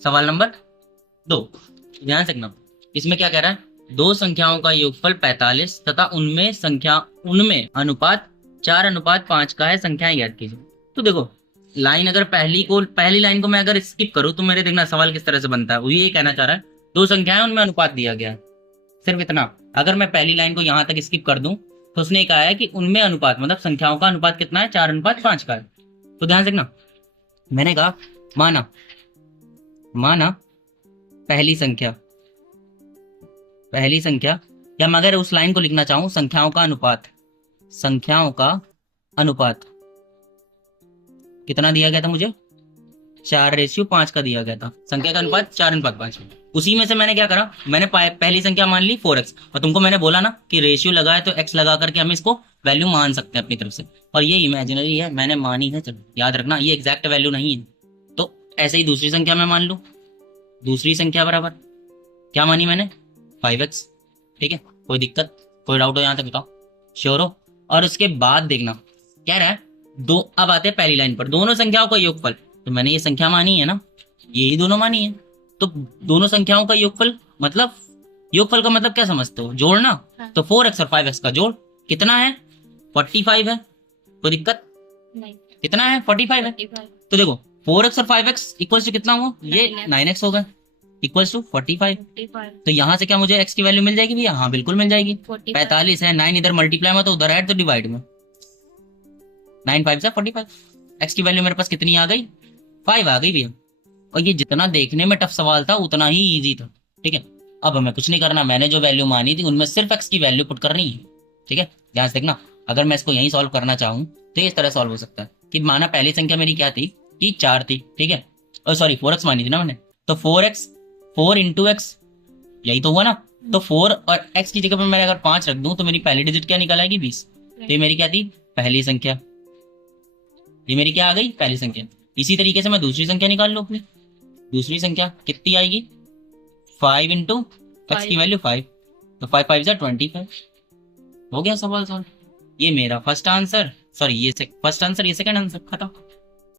सवाल नंबर 2, ध्यान से रखना। इसमें क्या कह रहा है, दो संख्याओं का योगफल 45 तथा उनमें अनुपात 4:5 का है, संख्याएं ज्ञात कीजिए। तो देखो लाइन, अगर पहली लाइन को मैं अगर स्किप करूं तो मेरे देखना सवाल किस तरह से बनता है। वो ये कहना चाह रहा है दो संख्याएं उनमें अनुपात दिया गया है, सिर्फ इतना। अगर मैं पहली लाइन को यहां तक स्किप कर दूं तो उसने कहा है कि उनमें अनुपात मतलब संख्याओं का अनुपात कितना है, 4:5 का है। तो ध्यान से देखना, मैंने कहा माना माना पहली संख्या, या मैं अगर उस लाइन को लिखना चाहूं संख्याओं का अनुपात कितना दिया गया था मुझे, 4:5 का दिया गया था। संख्या का अनुपात 4:5। उसी में से मैंने क्या करा, मैंने पहली संख्या मान ली 4x, और तुमको मैंने बोला ना कि रेशियो लगाए तो x लगा करके हम इसको वैल्यू मान सकते हैं अपनी तरफ से, और ये इमेजिनरी है, मैंने मानी है। चलो याद रखना ये एग्जैक्ट वैल्यू नहीं है। तो ऐसे ही दूसरी संख्या में मान लू, दूसरी संख्या बराबर क्या मानी मैंने, 5x। ठीक है, कोई दिक्कत कोई डाउट हो यहाँ तक बताओ, श्योर हो। और उसके बाद देखना कह रहा है दो, अब आते हैं पहली लाइन पर, दोनों संख्याओं का योगफल। तो मैंने ये संख्या मानी है ना, यही दोनों मानी है, तो दोनों संख्याओं का योगफल मतलब, योगफल का मतलब क्या समझते हो, जोड़ना। हाँ। तो 4x और 5x का जोड़ कितना है, 45 है। कोई दिक्कत, नहीं, कितना है, 45 है। 45। तो देखो 4x और 5x इक्वल टू कितना हुआ, ये 9x होगा, इक्वल टू 45। 45। तो यहाँ से क्या मुझे x की वैल्यू मिल जाएगी भैया, हाँ बिल्कुल मिल जाएगी। 45। 45 है, 9 इधर मल्टीप्लाई में तो उधर ऐड तो डिवाइड में, 9 5 से 45। x की वैल्यू मेरे पास कितनी आ गई, 5 आ गई भैया। और ये जितना देखने में टफ सवाल था उतना ही इजी था। ठीक है, अब हमें कुछ नहीं करना, मैंने जो वैल्यू मानी थी उनमें सिर्फ x की वैल्यू पुट करनी है। ठीक है, ध्यान से देखना, अगर मैं इसको यहीं सॉल्व करना चाहूँ तो इस तरह सॉल्व हो सकता है कि माना पहली संख्या मेरी क्या थी कि 4 थी। ठीक है, और सॉरी 4x मानी थी ना मैंने, तो 4x 4 इंटू एक्स, यही तो हुआ ना। तो 4 और x की जगह पर मैं अगर 5 रख दूं तो मेरी पहली डिजिट क्या निकल आएगी, 20। तो ये मेरी क्या थी, पहली संख्या। ये मेरी क्या आ गई, पहली संख्या। इसी तरीके से मैं दूसरी संख्या निकाल लूं अपनी, दूसरी संख्या कितनी आएगी, 5 इंटू एक्स की वैल्यू 5, तो 5 5 जा 25। हो गया सवाल सॉल्व। ये मेरा फर्स्ट आंसर, सॉरी ये फर्स्ट आंसर, ये सेकंड आंसर, खत्म।